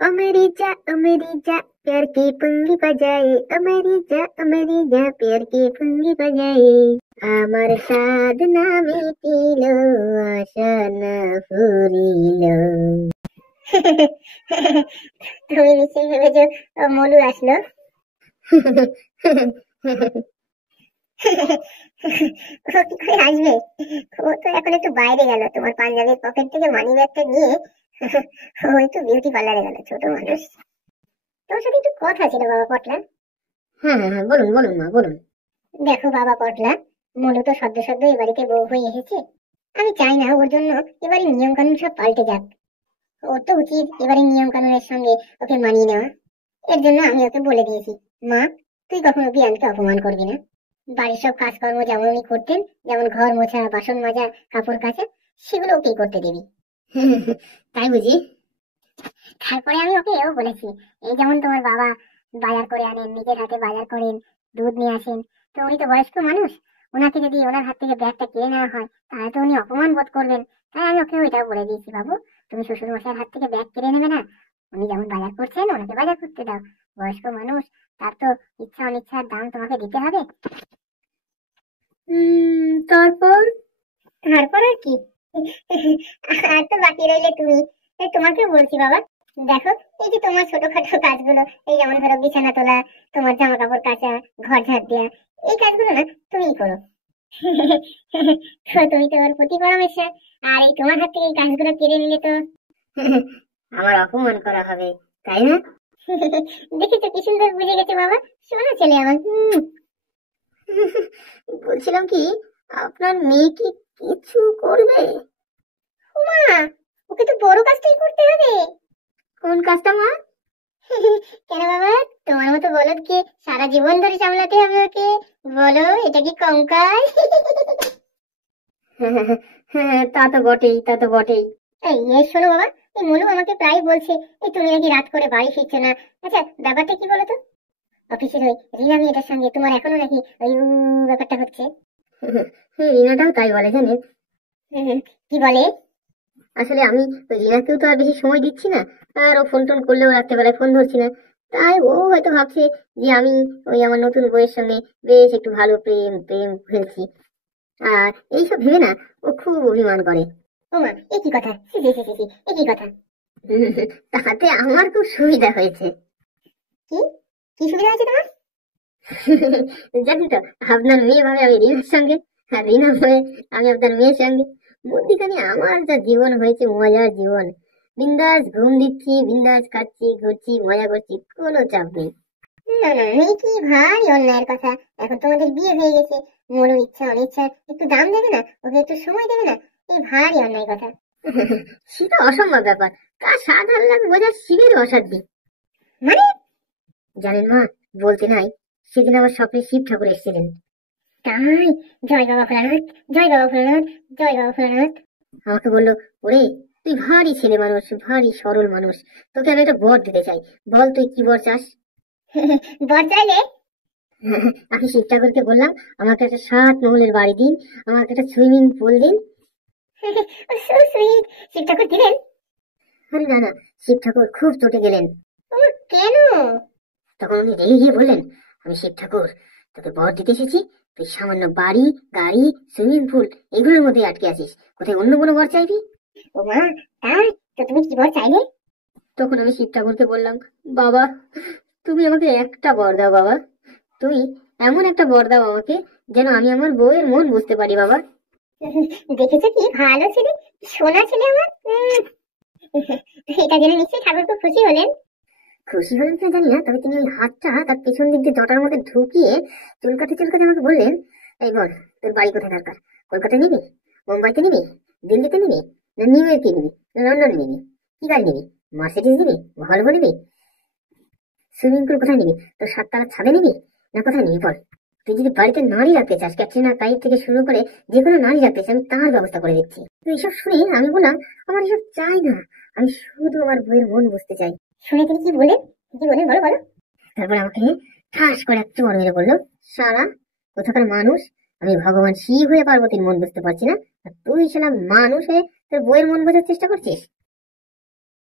ओ मेरी जा प्यार की पुंगी बजाए, ओ मेरी जा प्यार की पुंगी बजाए, আমার সাধনা মিটিল, আশা না ফুরিল। তুমি নিশ্চয়ই ভেবেছো মলু আসলো। ও কি করে আসবে? ও তো এখন একটু বাইরে গেল, তোমার পাঞ্জাবির পকেট থেকে মানি ব্যাগটা নিয়ে ও একটু বিউটি পার্লারে গেল, ছোট মানুষ। তোর সাথে একটু কথা ছিল বাবা পটলা। হ্যাঁ হ্যাঁ হ্যাঁ, বলুন বলুন মা বলুন। দেখো বাবা পটলা, মনু তো সদ্য সদ্য এই বাড়িতে বউ হয়ে এসেছে। আমি চাই না ওর জন্য এবারে নিয়ম কানুন সব পাল্টে যাক। ওর তো উচিত এবারে নিয়ম কানুনের সঙ্গে ওকে মানিয়ে নেওয়া। এর জন্য আমি ওকে বলে দিয়েছি, মা তুই কখনো বিয়ানকে অপমান করবি না। বাড়ির সব কাজকর্ম যেমন উনি করতেন, যেমন ঘর মোছা, বাসন মাজা, কাপড় কাচা, সেগুলো ওকেই করতে দিবি। তাই বুঝি? তারপরে আমি ওকে এও বলেছি, এই যেমন তোমার বাবা বাজার করে আনেন, নিজের হাতে বাজার করেন, দুধ নিয়ে আসেন, তো উনি তো বয়স্ক মানুষ, ওনাকে যদি ওনার হাত থেকে ব্যাগটা কেড়ে নেওয়া হয় তাহলে তো উনি অপমান বোধ করবেন। তাই আমি ওকে ওইটাও বলে দিয়েছি, বাবু তুমি শ্বশুর মশাইয়ের হাত থেকে ব্যাগ কেড়ে নেবে না, উনি যেমন বাজার করছেন ওনাকে বাজার করতে দাও, বয়স্ক মানুষ, তার তো ইচ্ছা অনিচ্ছার দাম তোমাকে দিতে হবে। তারপর? তারপর আর কি? আর তো বাকি রইলে তুমি। তোমাকে বলছি বাবা, দেখো এই যে তোমার ছোটখাটো কাজগুলো, এই যেমন ধরো বিছানা তোলা, তোমার জামা কাপড় কাচা, ঘর ঝাড় দেওয়া, এই কাজগুলো না তুমিই করো। তো তুমি তো ওর প্রতি পরমেশ্বর, আর এই তোমার হাত থেকে এই কাজগুলো কেড়ে নিলে তো আমার অপমান করা হবে, তাই না? দেখেছো কি সুন্দর বুঝে গেছে বাবা, শোনো ছেলে আমার। বলছিলাম কি, আপনার মেয়ে কি কিছু করবে? মা, ওকে তো বড় কাজটাই করতে হবে। কোন কাজটা মা? কেন বাবা, তোমার মতো বলদকে সারা জীবন ধরে সামলাতে হবে ওকে? বলো, এটা কি কম কাজ? হ্যাঁ, তা তো বটেই, তা তো বটেই। এই শোনো বাবা, এই মনু আমাকে প্রায় বলছে এই তুমি নাকি রাত করে বাড়ি ফিরছো না। আচ্ছা ব্যাপারটা কি বলো তো? অফিসের ওই রিনা মেয়েটার সঙ্গে তোমার এখনো নাকি ওই ব্যাপারটা হচ্ছে? হ্যাঁ, রিনাটাও তাই বলে জানেন। কি বলে? আসলে আমি ওই রিনাকেও তো আর বেশি সময় দিচ্ছি না, আর ও ফোন টোন করলেও রাত্রেবেলায় ফোন ধরছি না। তাই ও হয়তো ভাবছে যে আমি ওই আমার নতুন বউয়ের সঙ্গে বেশ একটু ভালো প্রেম প্রেম হয়েছি, আর এইসব ভেবে না ও খুব অভিমান করে। ও মা, এ কি কথা? সি সি সি সি সি, এ কি কথা? তাতে আমার খুব সুবিধা হয়েছে। কি কি সুবিধা হয়েছে তোমার? জানি তো, আপনার মেয়ে ভাবে আমি রিনার সঙ্গে, আর রিনা ভাবে আমি আপনার মেয়ের সঙ্গে। মধ্যিখানে আমার যা জীবন হয়েছে, মজার জীবন। বিন্দাস ঘুম দিচ্ছি, বিন্দাস খাচ্ছি, ঘুরছি, মজা করছি, কোনো চাপ নেই। না না, এই কি ভারী অন্যায়ের কথা। এখন তোমাদের বিয়ে হয়ে গেছে, মনুর ইচ্ছা অনিচ্ছা একটু দাম দেবে না, ওকে একটু সময় দেবে না, এই ভারী অন্যায় কথা। সেটা অসম্ভব ব্যাপার, কার স্বাদ হাল্লাক বোঝার শিবের অসাধ্য। মানে? জানেন মা, বলতে নাই, সেদিন আমার স্বপ্নে শিব ঠাকুর এসেছিলেন। তাই? জয় বাবা ভোলানাথ, জয় বাবা ভোলানাথ, জয় বাবা ভোলানাথ। আমাকে বললো, ওরে তুই ভারী ছেলে মানুষ, ভারী সরল মানুষ, তোকে আমি একটা বর দিতে চাই, বল তুই কি বর চাস? বর চাইলে? আমি শিব ঠাকুরকে বললাম আমাকে একটা 7 মহলের বাড়ি দিন, আমাকে একটা সুইমিং পুল দিন। শিব ঠাকুর দিলেন? আরে না না, শিব ঠাকুর খুব চটে গেলেন। ও কেন? তখন উনি রেগে গিয়ে বললেন, আমি শিব ঠাকুর, তোকে বর দিতে এসেছি, তুই সামান্য বাড়ি, গাড়ি, সুইমিং পুল এগুলোর মধ্যে আটকে আছিস, কোথায় অন্য কোনো বর চাইবি? ও মা, তাই? তো তুমি কি বর চাইলে? তখন আমি শিব ঠাকুরকে বললাম, বাবা তুমি আমাকে একটা বর দাও বাবা, তুই এমন একটা বর দাও আমাকে যেন আমি আমার বউয়ের মন বুঝতে পারি বাবা। দেখেছো কি ভালো ছেলে, সোনা ছেলে আমার। এটা জেনে নিশ্চয়ই ঠাকুর খুব খুশি হলেন। খুশি হলেন কিনা জানি না, তবে তিনি ওই হাতটা তার পেছন দিক দিয়ে জটার মধ্যে ঢুকিয়ে চুলকাতে চুলকাতে আমাকে বললেন, এই বল তোর বাড়ি কোথায় দরকার, কলকাতায় নিবি, মুম্বাইতে নিবি, দিল্লিতে নিবি, না নিউ ইয়র্কে নিবি, না লন্ডনে নিবি, কি গাড়ি নিবি, মার্সিডিজ নিবি, ভলভো নিবি, সুইমিং পুল কোথায় নিবি, তোর 7 তলার ছাদে নিবি, না কোথায় নিবি বল? তুই যদি বাড়িতে নারী রাখতে চাস, ক্যাটরিনা কাইফ থেকে শুরু করে যে কোনো নারী রাখতে চাস, আমি তার ব্যবস্থা করে দিচ্ছি। তো এইসব শুনে আমি বললাম, আমার এসব চাই না, আমি শুধু আমার বইয়ের মন বুঝতে চাই। শুনে তিনি কি বলেন, কি বলেন বলো বলো। তারপর আমাকে ঠাস করে এক চড় মেরে বললো, শালা কোথাকার মানুষ, আমি ভগবান শিব হয়ে পার্বতীর মন বুঝতে পারছি না, আর তুই শালা মানুষ হয়ে তোর বইয়ের মন বোঝার চেষ্টা করছিস।